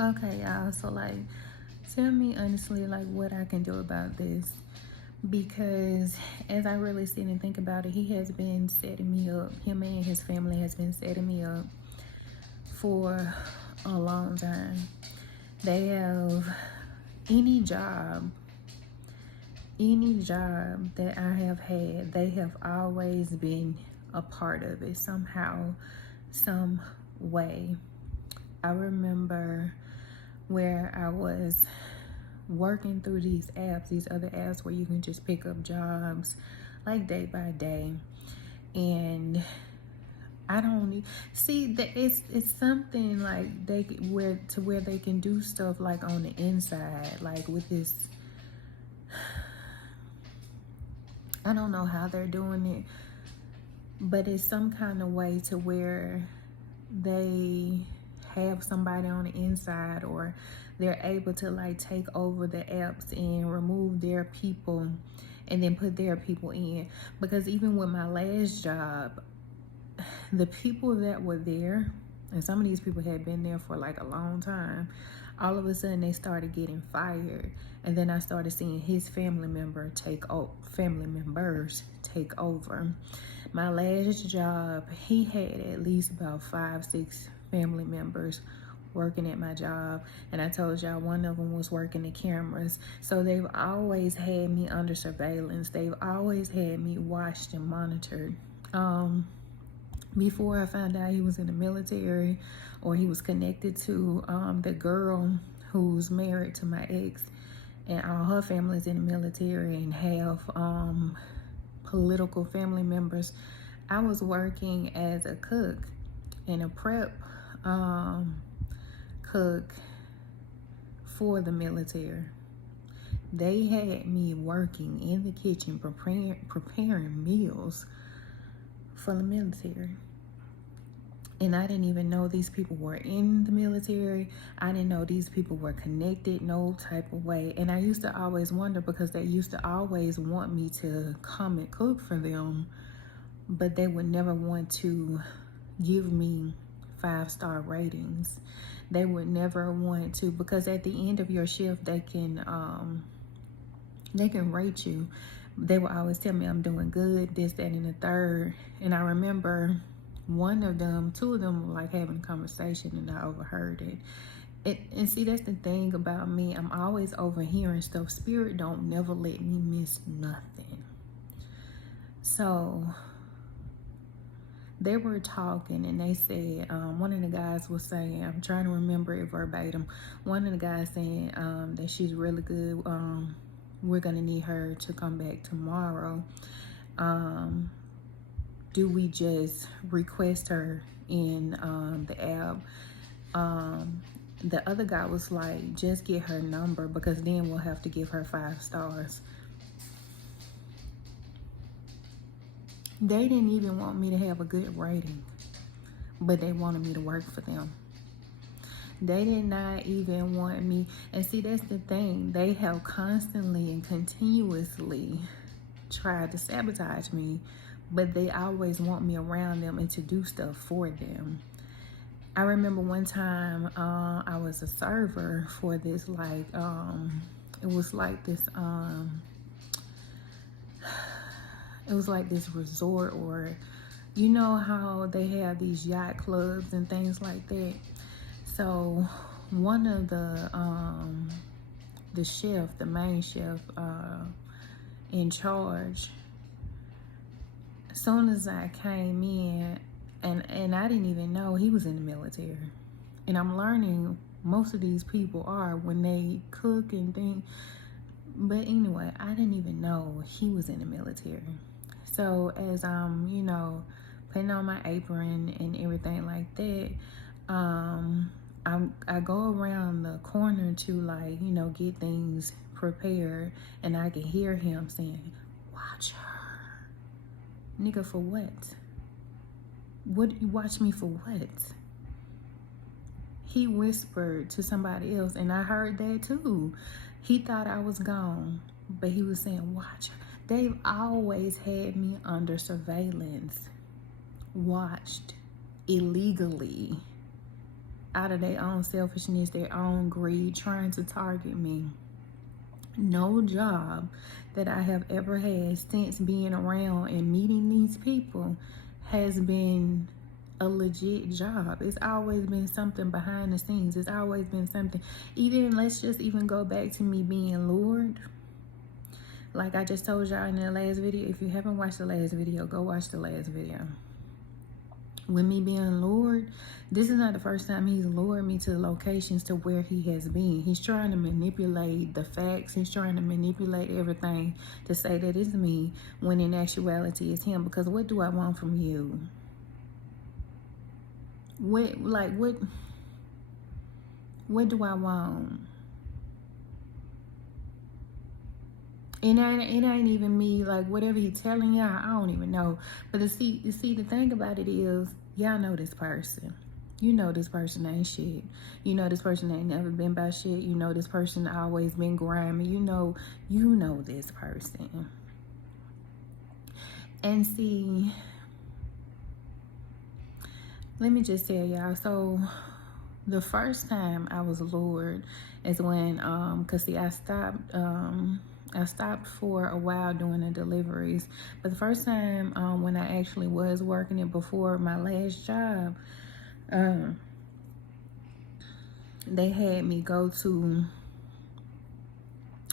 Okay, y'all. So, like, tell me honestly, like, what I can do about this. Because as I really sit and think about it, he has been setting me up. Him and his family has been setting me up for a long time. They have any job, any job that I have had, they have always been a part of it somehow, some way. I remember where I was working through these apps, these other apps where you can just pick up jobs like day by day. And I don't see that it's something like where they can do stuff like on the inside, like with this. I don't know how they're doing it, but it's some kind of way to where they have somebody on the inside, or they're able to like take over the apps and remove their people and then put their people in. Because even with my last job, the people that were there, and some of these people had been there for like a long time, all of a sudden they started getting fired. And then I started seeing his family members take over. My last job, he had at least about 5-6 family members working at my job, and I told y'all one of them was working the cameras. So they've always had me under surveillance. They've always had me watched and monitored. Before I found out he was in the military, or he was connected to the girl who's married to my ex, and all her family's in the military and have political family members, I was working as a cook and a prep cook for the military. They had me working in the kitchen preparing meals for the military. And I didn't even know these people were in the military. I didn't know these people were connected no type of way. And I used to always wonder, because they used to always want me to come and cook for them, but they would never want to give me 5-star ratings. They would never want to, because at the end of your shift, they can rate you. They would always tell me I'm doing good, this, that, and the third. And I remember two of them were like having a conversation, and I overheard it. And see, that's the thing about me. I'm always overhearing stuff. Spirit don't never let me miss nothing. So they were talking, and they said, one of the guys was saying, I'm trying to remember it verbatim, one of the guys saying that she's really good. We're gonna need her to come back tomorrow. Do we just request her in the app? The other guy was like, just get her number, because then we'll have to give her 5 stars. They didn't even want me to have a good rating, but they wanted me to work for them. They did not even want me. And see, that's the thing. They have constantly and continuously tried to sabotage me, but they always want me around them and to do stuff for them. I remember one time I was a server for this, like, it was like this resort, or you know how they have these yacht clubs and things like that. So one of the chef, the main chef in charge, as soon as I came in, and I didn't even know he was in the military. And I'm learning most of these people are when they cook and things. But anyway, I didn't even know he was in the military. So as I'm, putting on my apron and everything like that, I go around the corner to, like, get things prepared, and I can hear him saying, "Watch her." Nigga, for what? What you watch me for what? He whispered to somebody else, and I heard that too. He thought I was gone, but he was saying, "Watch her." They've always had me under surveillance, watched illegally. out of their own selfishness, their own greed, trying to target me. No job that I have ever had since being around and meeting these people has been a legit job. It's always been something behind the scenes. It's always been something. Even, let's just even go back to me being lured. Like I just told y'all in the last video, if you haven't watched the last video, go watch the last video. With me being lured, this is not the first time he's lured me to locations to where he has been. He's trying to manipulate the facts. He's trying to manipulate everything to say that it's me, when in actuality it's him. Because what do I want from you? What do I want? It ain't even me. Like, whatever he's telling y'all, I don't even know. But you see, the thing about it is, y'all know this person. You know this person ain't shit. You know this person ain't never been about shit. You know this person always been grimy. You know this person. And see, let me just tell y'all. So the first time I was lured is when, cause see, I stopped for a while doing the deliveries. But the first time when I actually was working it before my last job, they had me go to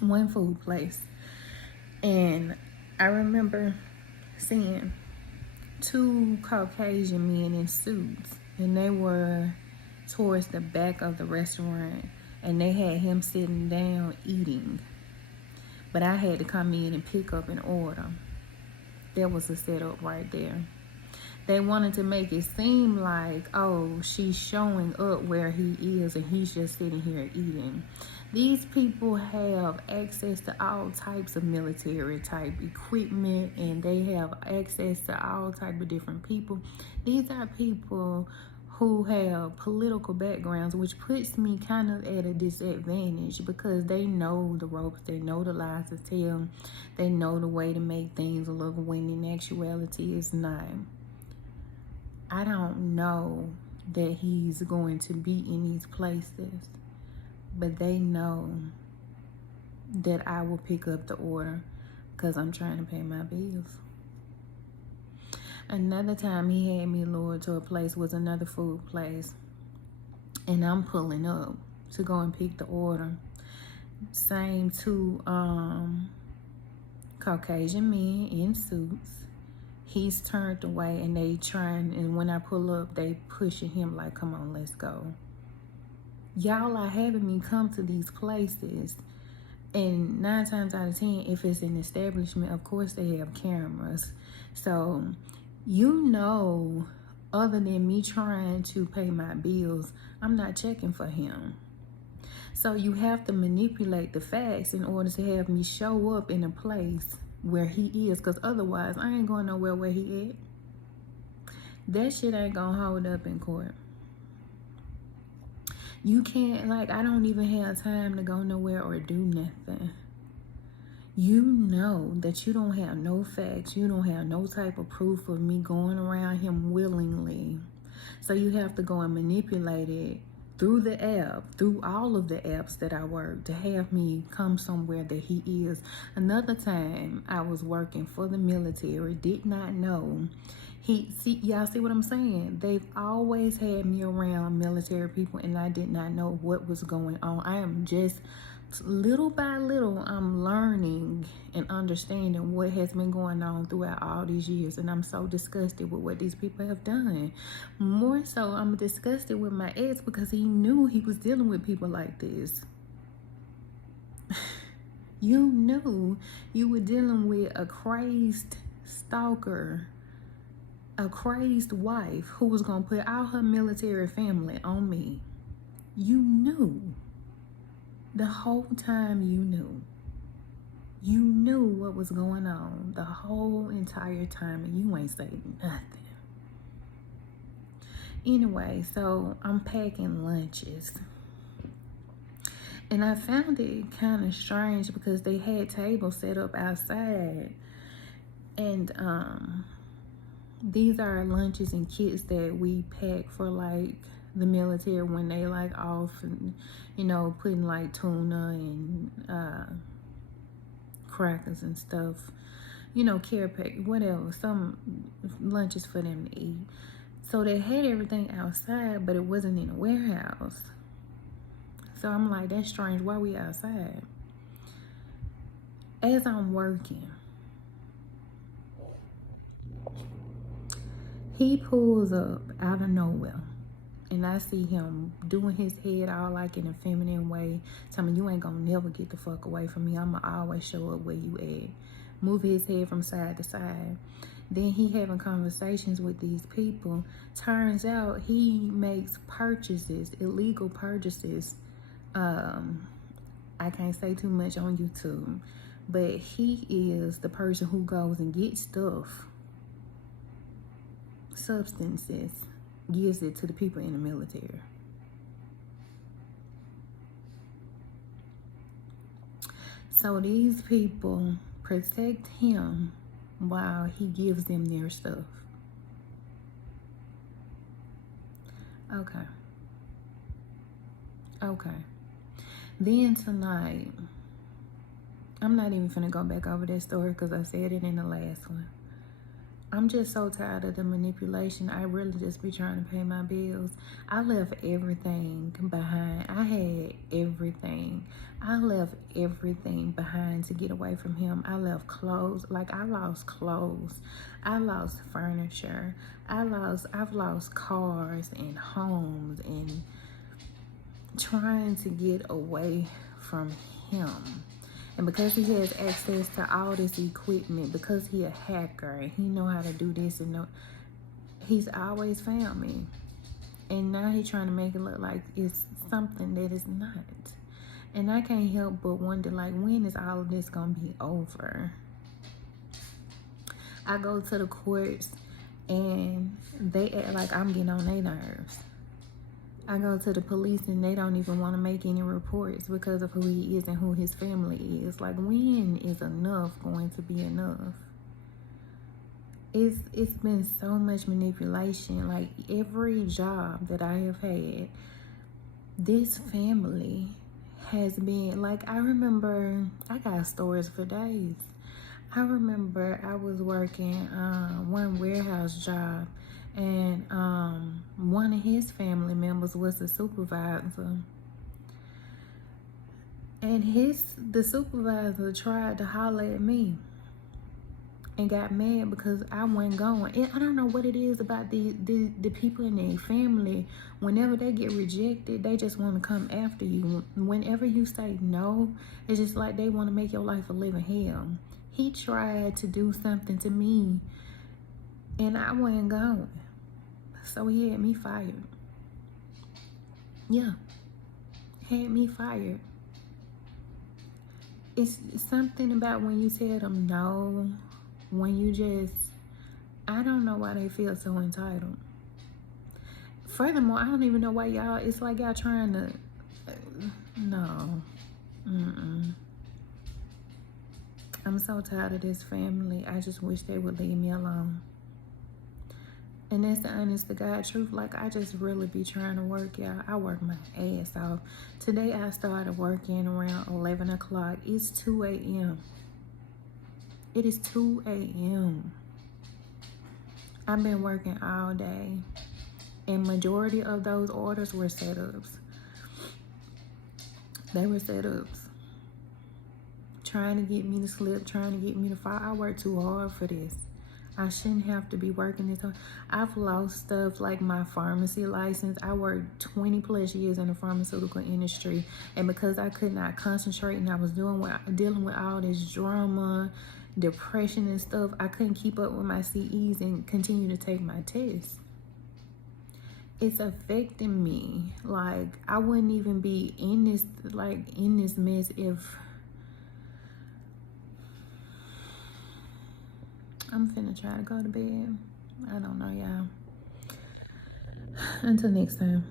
one food place. And I remember seeing 2 Caucasian men in suits. And they were towards the back of the restaurant. And they had him sitting down eating. But I had to come in and pick up an order. That was a setup right there. They wanted to make it seem like, oh, she's showing up where he is and he's just sitting here eating. These people have access to all types of military type equipment, and they have access to all type of different people. These are people who have political backgrounds, which puts me kind of at a disadvantage because they know the ropes, they know the lies to tell, they know the way to make things look when in actuality it's not. I don't know that he's going to be in these places, but they know that I will pick up the order because I'm trying to pay my bills. Another time he had me lured to a place was another food place, and I'm pulling up to go and pick the order. Same 2 Caucasian men in suits. He's turned away and and when I pull up, they pushing him like, come on, let's go. Y'all are having me come to these places, and 9 times out of 10, if it's an establishment, of course they have cameras. So, other than me trying to pay my bills, I'm not checking for him. So you have to manipulate the facts in order to have me show up in a place where he is, because otherwise I ain't going nowhere where he at. That shit ain't gonna hold up in court. You can't, like, I don't even have time to go nowhere or do nothing. You know that you don't have no facts. You don't have no type of proof of me going around him willingly. So you have to go and manipulate it through the app, through all of the apps that I work, to have me come somewhere that he is. Another time I was working for the military, did not know. Y'all see what I'm saying? They've always had me around military people, and I did not know what was going on. I am just, little by little, I'm learning and understanding what has been going on throughout all these years, and I'm so disgusted with what these people have done. More so, I'm disgusted with my ex because he knew he was dealing with people like this. You knew you were dealing with a crazed stalker, a crazed wife who was gonna put all her military family on me. You knew. The whole time you knew. You knew what was going on the whole entire time, and you ain't saying nothing. Anyway, so I'm packing lunches. And I found it kind of strange because they had tables set up outside. And these are lunches and kits that we pack for like the military when they like off and, you know, putting like tuna and crackers and stuff, you know, care pack, whatever, some lunches for them to eat. So they had everything outside, but it wasn't in a warehouse. So I'm like, that's strange. Why we outside? As I'm working, he pulls up out of nowhere. And I see him doing his head all like in a feminine way. Telling me, you ain't gonna never get the fuck away from me. I'ma always show up where you at. Move his head from side to side. Then he having conversations with these people. Turns out he makes purchases, illegal purchases. I can't say too much on YouTube, but he is the person who goes and gets stuff, substances, gives it to the people in the military. So these people protect him while he gives them their stuff. Okay. Then tonight, I'm not even finna go back over that story because I said it in the last one. I'm just so tired of the manipulation. I really just be trying to pay my bills. I left everything behind. I had everything. I left everything behind to get away from him. I left clothes. Like, I lost clothes. I lost furniture. I've lost cars and homes, and trying to get away from him. And because he has access to all this equipment, because he a hacker and he know how to do this and know, he's always found me. And now he's trying to make it look like it's something that is not. And I can't help but wonder, like, when is all of this gonna be over? I go to the courts and they act like I'm getting on their nerves. I go to the police and they don't even want to make any reports because of who he is and who his family is. Like, when is enough going to be enough? It's been so much manipulation. Like, every job that I have had, this family has been, like, I remember, I got stories for days. I remember I was working one warehouse job, and one of his family members was the supervisor, and the supervisor tried to holler at me and got mad because I wasn't going. And I don't know what it is about the people in their family. Whenever they get rejected, they just want to come after you. Whenever you say no, it's just like they want to make your life a living hell. He tried to do something to me and I wasn't going. So he had me fired. Yeah, had me fired. It's something about when you tell them no, when you just, I don't know why they feel so entitled. Furthermore, I don't even know why y'all, it's like y'all trying to, no. I'm so tired of this family. I just wish they would leave me alone. And that's the honest to God truth. Like, I just really be trying to work, y'all. I work my ass off. Today I started working around 11 o'clock. It's 2 a.m. It is 2 a.m. I've been working all day. And majority of those orders were setups. They were setups. Trying to get me to slip, trying to get me to fall. I work too hard for this. I shouldn't have to be working this hard. I've lost stuff like my pharmacy license. I worked 20 plus years in the pharmaceutical industry, and because I could not concentrate and I was dealing with all this drama, depression and stuff, I couldn't keep up with my CEs and continue to take my tests. It's affecting me. Like, I wouldn't even be in this mess if I'm finna try to go to bed. I don't know, y'all. Until next time.